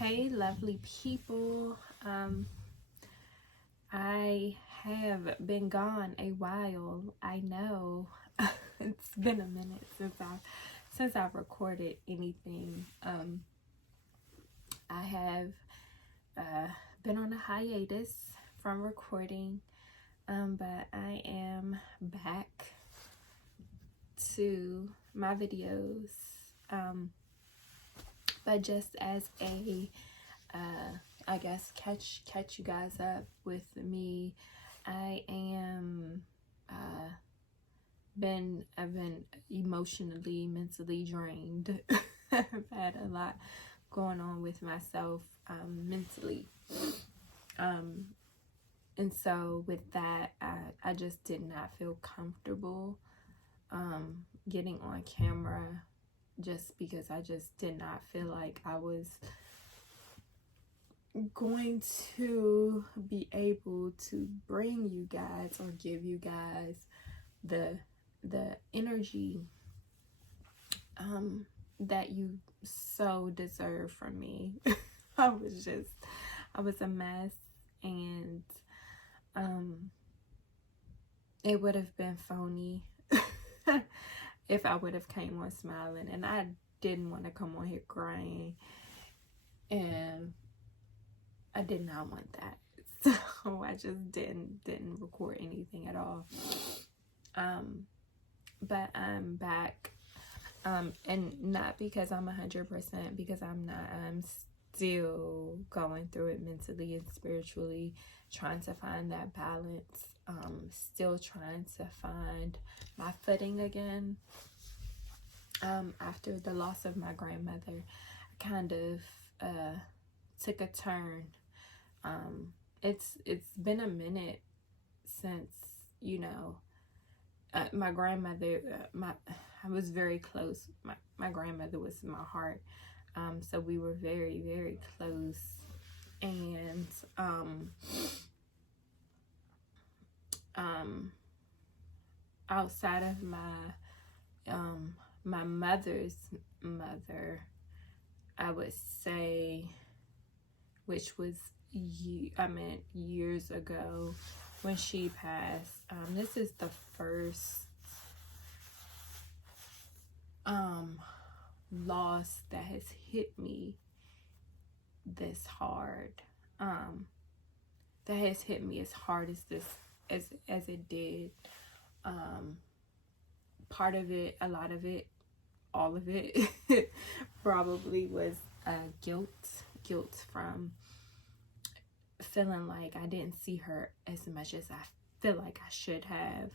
Hey, lovely people. I have been gone a while. I know. It's been a minute since I've recorded anything. I have been on a hiatus from recording, but I am back to my videos. But just as a I guess catch you guys up with me, I am I've been emotionally, mentally drained. I've had a lot going on with myself mentally, and so with that, I just did not feel comfortable getting on camera, just because I just did not feel like I was going to be able to bring you guys or give you guys the energy that you so deserve from me. I was a mess, and it would have been phony if I would have came on smiling, and I didn't want to come on here crying, and I did not want that. So I just didn't record anything at all. But I'm back, and not because I'm 100%, because I'm not. I'm still going through it mentally and spiritually, trying to find that balance. Still trying to find my footing again. After the loss of my grandmother, I kind of took a turn. It's been a minute since, my grandmother, I was very close. My grandmother was my heart. So we were very, very close. And outside of my mother's mother, I would say, which was years ago when she passed. This is the first loss that has hit me this hard. That has hit me as hard as it did. Part of it, a lot of it, all of it probably was guilt from feeling like I didn't see her as much as I feel like I should have.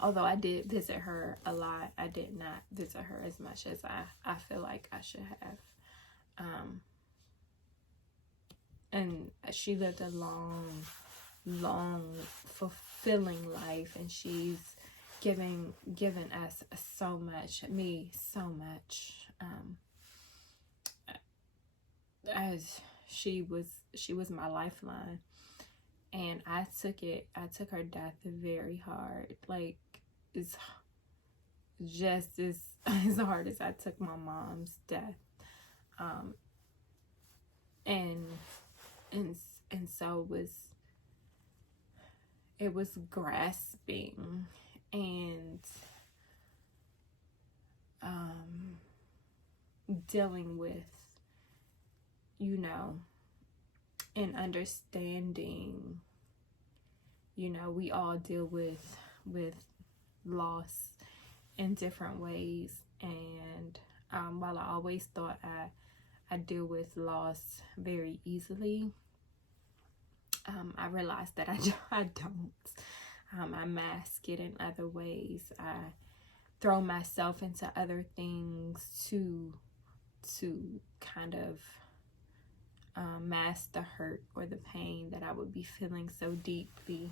Although I did visit her a lot, I did not visit her as much as I feel like I should have. And she lived a long, fulfilling life, and she's given us so much, me so much. As she was my lifeline, and I took her death very hard. Like, it's just as hard as I took my mom's death. And so it was grasping, and dealing with, and understanding, we all deal with loss in different ways. And while I always thought I deal with loss very easily, I realized that I don't. I mask it in other ways. I throw myself into other things to kind of mask the hurt or the pain that I would be feeling so deeply.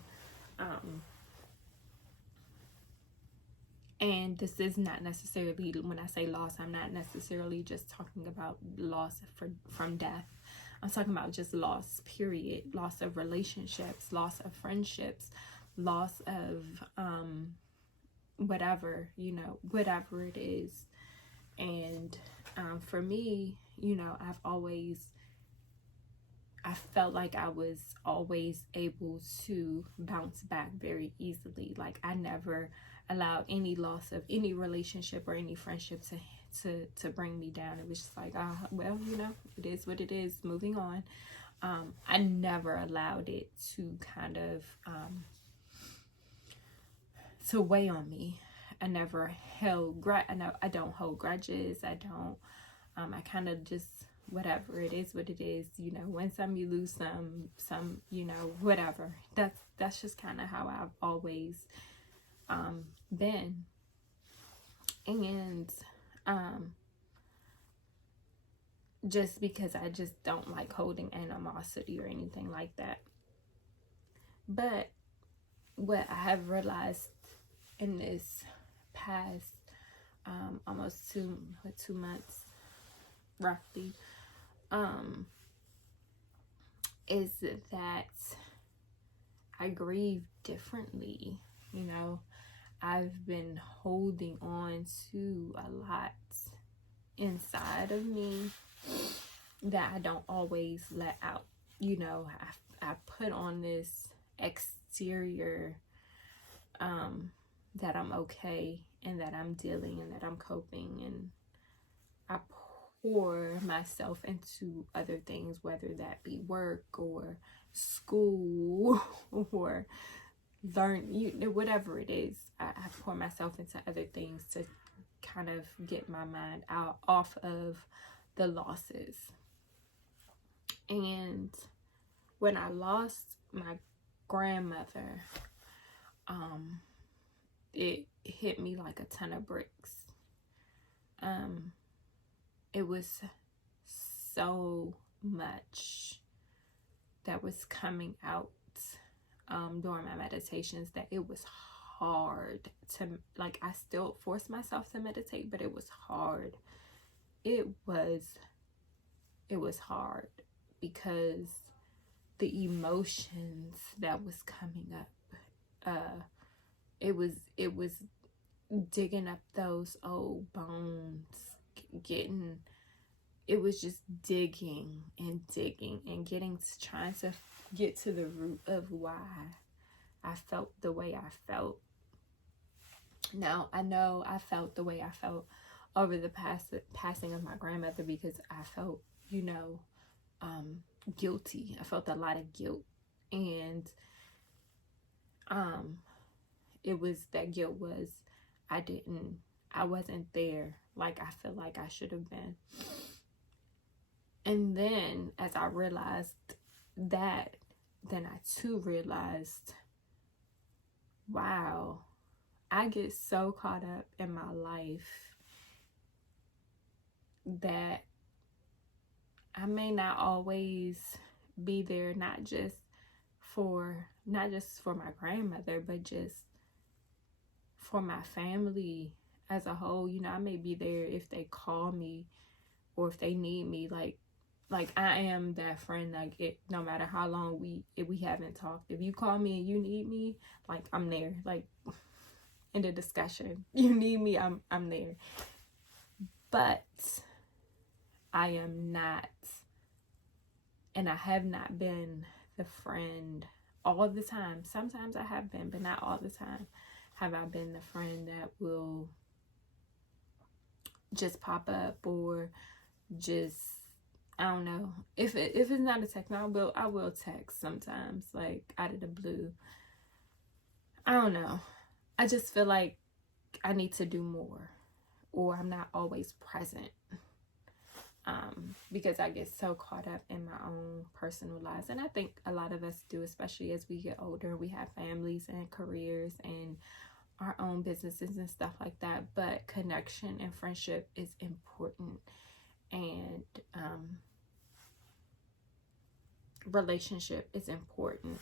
And this is not necessarily, when I say loss, I'm not necessarily just talking about loss from death. I'm talking about just loss, period. Loss of relationships, loss of friendships, loss of whatever, whatever it is. And for me, you know, I felt like I was always able to bounce back very easily. Like I never allowed any loss of any relationship or any friendship to bring me down. It was just like, well, you know, it is what it is, moving on. I never allowed it to kind of to weigh on me. I never held I don't hold grudges. I don't I kind of just, whatever, it is what it is, you know, win some, you lose some, you know, whatever. That's just kind of how I've always been. And just because I just don't like holding animosity or anything like that. But what I have realized in this past almost 2 months roughly, is that I grieve differently. You know, I've been holding on to a lot inside of me that I don't always let out. You know, I put on this exterior that I'm okay and that I'm dealing and that I'm coping, and I pour myself into other things, whether that be work or school or whatever it is. I pour myself into other things to kind of get my mind off of the losses. And when I lost my grandmother, it hit me like a ton of bricks. It was so much that was coming out during my meditations that it was hard to, like, I still force myself to meditate, but it was hard. It was hard because the emotions that was coming up, it was digging up those old bones, it was just digging and trying to get to the root of why I felt the way I felt. Now, I know I felt the way I felt over the passing of my grandmother because I felt, you know, guilty. I felt a lot of guilt, and that guilt was I wasn't there like I feel like I should have been. And then as I realized that, then I too realized, wow, I get so caught up in my life that I may not always be there, not just for my grandmother, but just for my family as a whole. You know, I may be there if they call me or if they need me. Like I am that friend. Like, no matter how long we haven't talked, if you call me and you need me, like, I'm there. Like, in the discussion, you need me, I'm there. But I am not, and I have not been the friend all the time. Sometimes I have been, but not all the time have I been the friend that will just pop up or just, I don't know. If it's not a text, I will text sometimes, like, out of the blue. I don't know. I just feel like I need to do more, or I'm not always present. Because I get so caught up in my own personal lives. And I think a lot of us do, especially as we get older. We have families and careers and our own businesses and stuff like that. But connection and friendship is important. And relationship is important.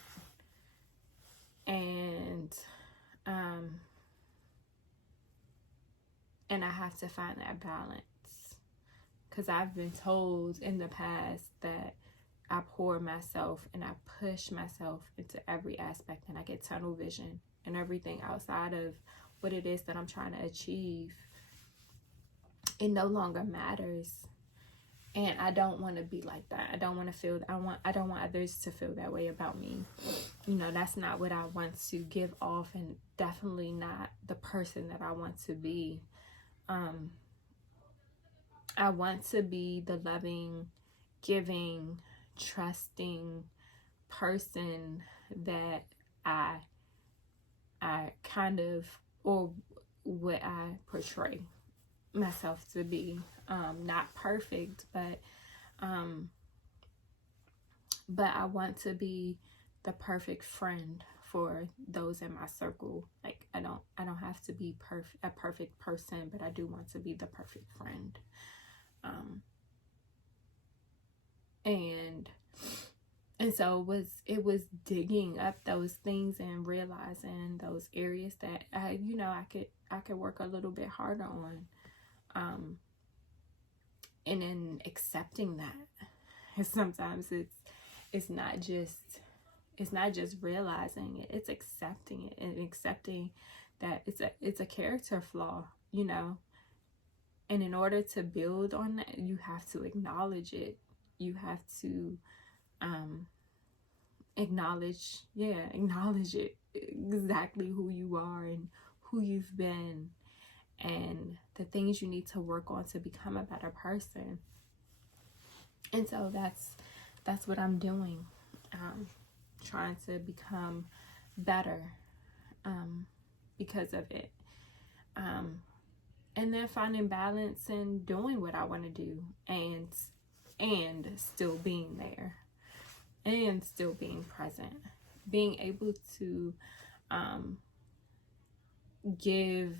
And I have to find that balance. Because I've been told in the past that I pour myself and I push myself into every aspect, and I get tunnel vision and everything outside of what it is that I'm trying to achieve. it no longer matters. And I don't want to be like that. I don't want others to feel that way about me. You know, that's not what I want to give off, and definitely not the person that I want to be. I want to be the loving, giving, trusting person that I kind of, or what I portray myself to be. Not perfect, but I want to be the perfect friend for those in my circle. Like, I don't have to be a perfect person, but I do want to be the perfect friend. And so it was digging up those things and realizing those areas that I could work a little bit harder on. And then accepting that. And sometimes it's not just realizing it, it's accepting it, and accepting that it's a character flaw, you know. And in order to build on that, you have to acknowledge it. You have to acknowledge it, exactly who you are and who you've been, and the things you need to work on to become a better person. And so that's what I'm doing, trying to become better because of it, and then finding balance in doing what I want to do, and still being there, and still being present, being able to give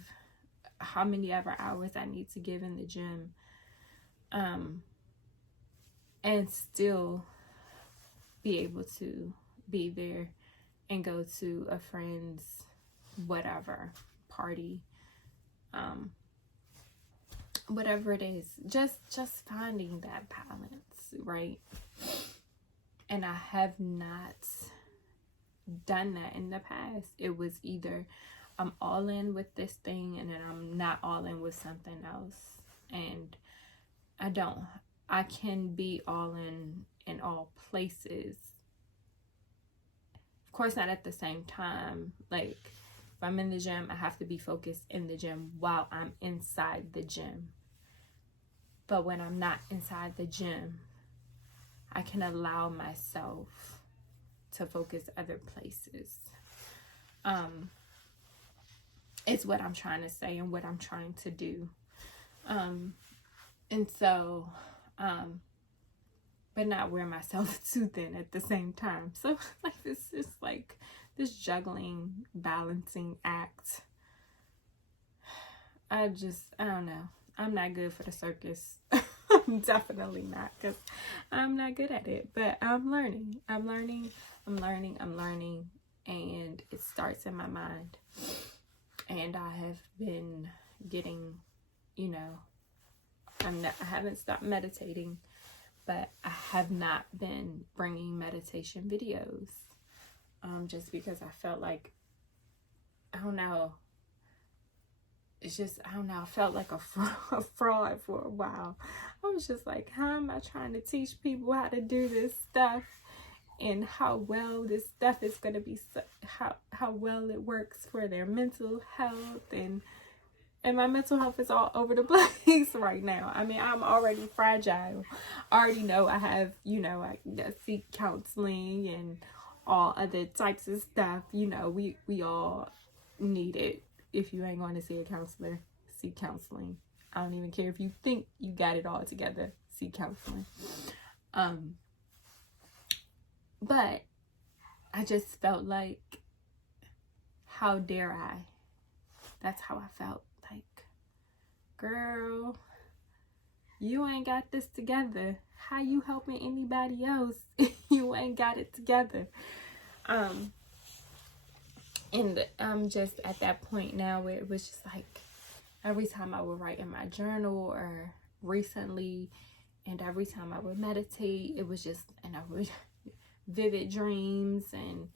how many ever hours I need to give in the gym, and still be able to be there and go to a friend's whatever party, whatever it is, just finding that balance, right? And I have not done that in the past. It was either I'm all in with this thing, and then I'm not all in with something else. And I can be all in all places. Of course, not at the same time. Like, if I'm in the gym, I have to be focused in the gym while I'm inside the gym. But when I'm not inside the gym, I can allow myself to focus other places. It's what I'm trying to say and what I'm trying to do. And so, but not wear myself too thin at the same time. So like this juggling, balancing act. I don't know. I'm not good for the circus. I'm definitely not, because I'm not good at it. But I'm learning. And it starts in my mind. And I have been getting, I haven't stopped meditating, but I have not been bringing meditation videos, just because I felt like, I don't know, I felt like a fraud for a while. I was just like, how am I trying to teach people how to do this stuff, and how well this stuff is going to be, how well it works for their mental health, and my mental health is all over the place right now. I mean, I'm already fragile. I already know I have, I seek counseling and all other types of stuff. We all need it. If you ain't going to see a counselor, seek counseling. I don't even care if you think you got it all together, seek counseling. But I just felt like, how dare I? That's how I felt. Like, girl, you ain't got this together. How you helping anybody else? You ain't got it together. And I'm just at that point now where it was just like, every time I would write in my journal, or recently, and every time I would meditate, it was just, and I would vivid dreams, and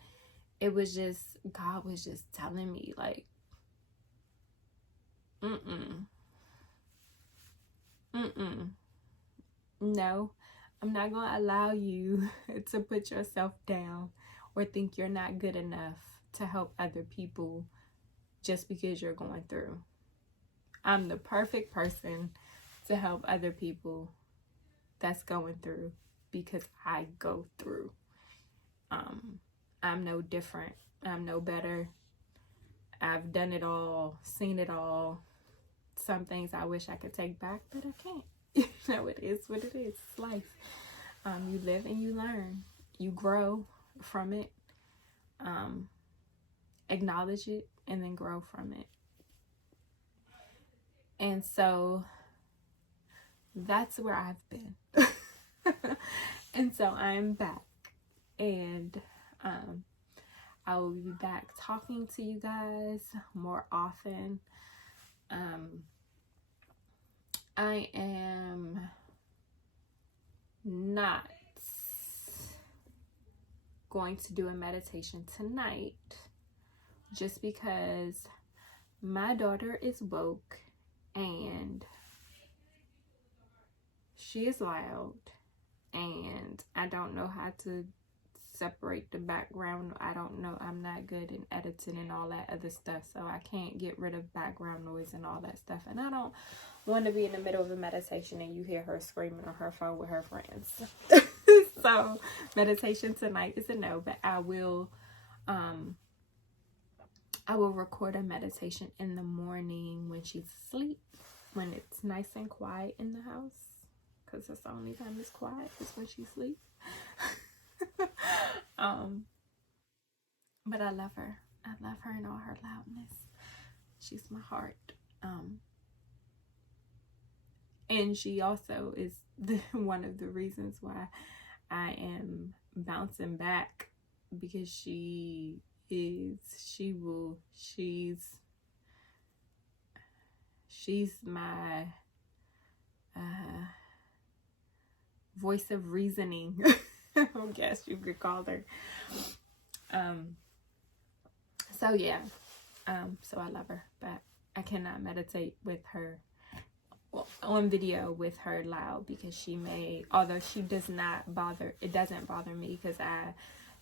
it was just, God was just telling me, like, No, I'm not going to allow you to put yourself down or think you're not good enough to help other people just because you're going through. I'm the perfect person to help other people that's going through because I go through. I'm no different. I'm no better. I've done it all, seen it all. Some things I wish I could take back, but I can't. You know, it is what it is. It's life. You live and you learn. You grow from it. Acknowledge it and then grow from it. And so that's where I've been. And so I'm back. And I will be back talking to you guys more often. I am not going to do a meditation tonight just because my daughter is woke and she is loud and I don't know how to separate the background. I don't know. I'm not good in editing and all that other stuff, so I can't get rid of background noise and all that stuff. And I don't want to be in the middle of a meditation and you hear her screaming on her phone with her friends. So meditation tonight is a no, but I will record a meditation in the morning when she's asleep, when it's nice and quiet in the house, because that's the only time it's quiet is when she sleeps. But I love her. I love her in all her loudness. She's my heart. And she also is one of the reasons why I am bouncing back, because she's my voice of reasoning. I guess you could call her. So yeah, so I love her, but I cannot meditate with her on video with her loud, because she may, although she does not bother, it doesn't bother me because I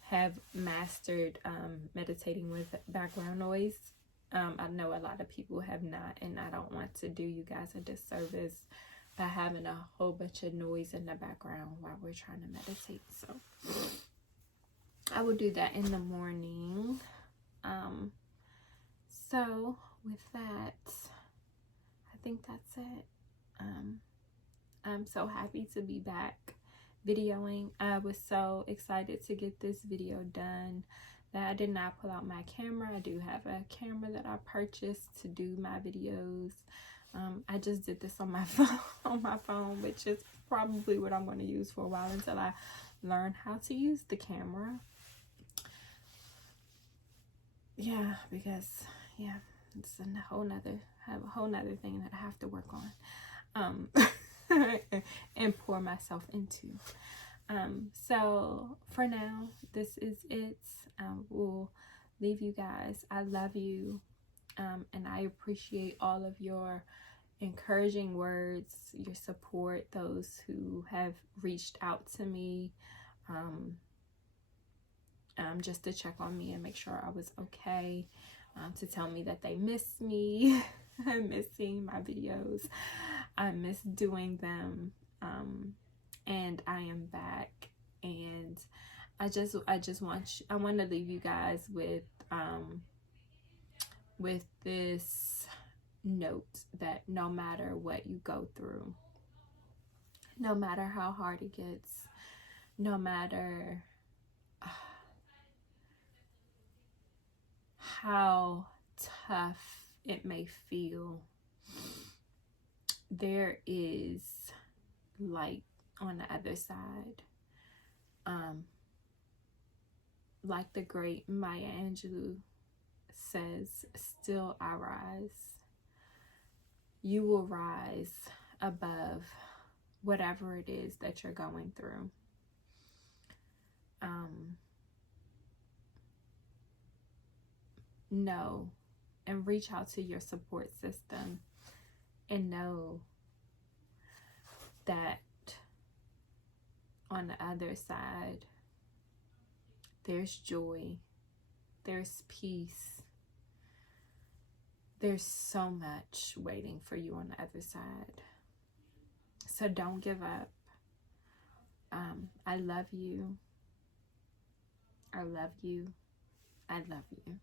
have mastered meditating with background noise. I know a lot of people have not, and I don't want to do you guys a disservice by having a whole bunch of noise in the background while we're trying to meditate. So I will do that in the morning. So with that, I think that's it. I'm so happy to be back videoing. I was so excited to get this video done that I did not pull out my camera. I do have a camera that I purchased to do my videos. I just did this on my phone, which is probably what I'm going to use for a while until I learn how to use the camera. Yeah, because it's a whole nother thing that I have to work on, and pour myself into. So for now, this is it. We'll leave you guys. I love you, and I appreciate all of your encouraging words, your support, those who have reached out to me, just to check on me and make sure I was okay, to tell me that they miss me. I miss seeing my videos. I miss doing them, and I am back. And I want to leave you guys with this note that no matter what you go through, no matter how hard it gets, no matter how tough it may feel, there is light on the other side. Like the great Maya Angelou says, still I rise. You will rise above whatever it is that you're going through. Know and reach out to your support system and know that on the other side, there's joy, there's peace, there's so much waiting for you on the other side. So don't give up. I love you. I love you. I love you.